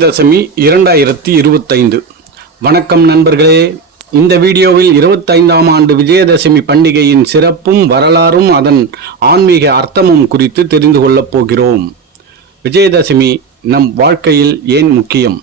தசமி இரண்டாயிரத்தி இருபத்தைந்து. வணக்கம் நண்பர்களே. இந்த வீடியோவில் இருபத்தைந்தாம் ஆண்டு விஜயதசமி பண்டிகையின் சிறப்பும் வரலாறும் அதன் ஆன்மீக அர்த்தமும் குறித்து தெரிந்து கொள்ளப் போகிறோம். விஜயதசமி நம் வாழ்க்கையில் ஏன் முக்கியம்?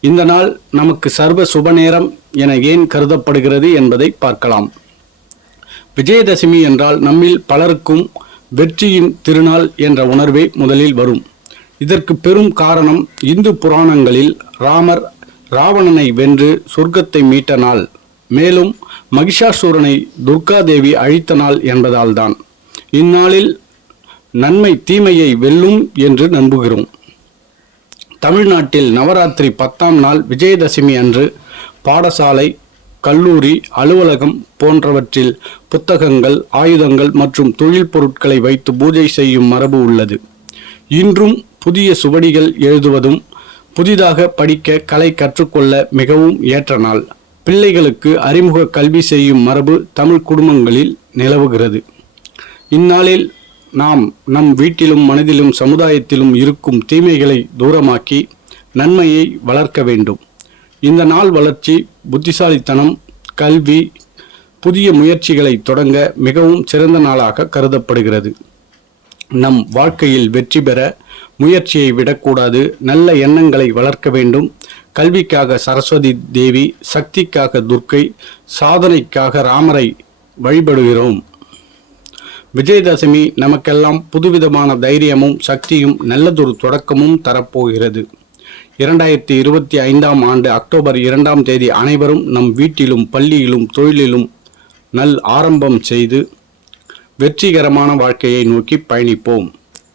இந்த நாள் நமக்கு சர்வ சுப நேரம் என ஏன் கருதப்படுகிறது என்பதை பார்க்கலாம். விஜயதசமி என்றால் நம்மில் பலருக்கும் வெற்றியின் திருநாள் என்ற உணர்வே முதலில் வரும். இதற்கு பெரும் காரணம் இந்து புராணங்களில் ராமர் ராவணனை வென்று சொர்க்கத்தை மீட்ட நாள். மேலும் மகிஷாசூரனை துர்காதேவி அழித்த நாள் என்பதால்தான். இந்நாளில் நன்மை தீமையை வெல்லும் என்று நம்புகிறோம். தமிழ்நாட்டில் நவராத்திரி பத்தாம் நாள் விஜயதசமி அன்று பாடசாலை கல்லூரி அலுவலகம் போன்றவற்றில் புத்தகங்கள் ஆயுதங்கள் மற்றும் தொழில் பொருட்களை வைத்து பூஜை செய்யும் மரபு உள்ளது. இன்றும் புதிய சுவடிகள் எழுதுவதும் புதிதாக படிக்க கலை கற்றுக்கொள்ள மிகவும் ஏற்ற நாள். பிள்ளைகளுக்கு அறிமுக கல்வி செய்யும் மரபு தமிழ் குடும்பங்களில் நிலவுகிறது. இந்நாளில் நாம் நம் வீட்டிலும் மனதிலும் சமுதாயத்திலும் இருக்கும் தீமைகளை தூரமாக்கி நன்மையை வளர்க்க வேண்டும். இந்த நாள் வளர்ச்சி புத்திசாலித்தனம் கல்வி புதிய முயற்சிகளை தொடங்க மிகவும் சிறந்த நாளாக கருதப்படுகிறது. நம் வாழ்க்கையில் வெற்றி பெற முயற்சியை விடக்கூடாது. நல்ல எண்ணங்களை வளர்க்க வேண்டும். கல்விக்காக சரஸ்வதி தேவி சக்திக்காக துர்க்கை சாதனைக்காக ராமரை வழிபடுகிறோம். விஜயதசமி நமக்கெல்லாம் புதுவிதமான தைரியமும் சக்தியும் நல்லதொரு தொடக்கமும் தரப்போகிறது. இரண்டாயிரத்தி இருபத்தி ஐந்தாம் ஆண்டு அக்டோபர் இரண்டாம் தேதி அனைவரும் நம் வீட்டிலும் பள்ளியிலும் தொழிலிலும் நல் ஆரம்பம் செய்து வெற்றிகரமான வாழ்க்கையை நோக்கி பயணிப்போம்.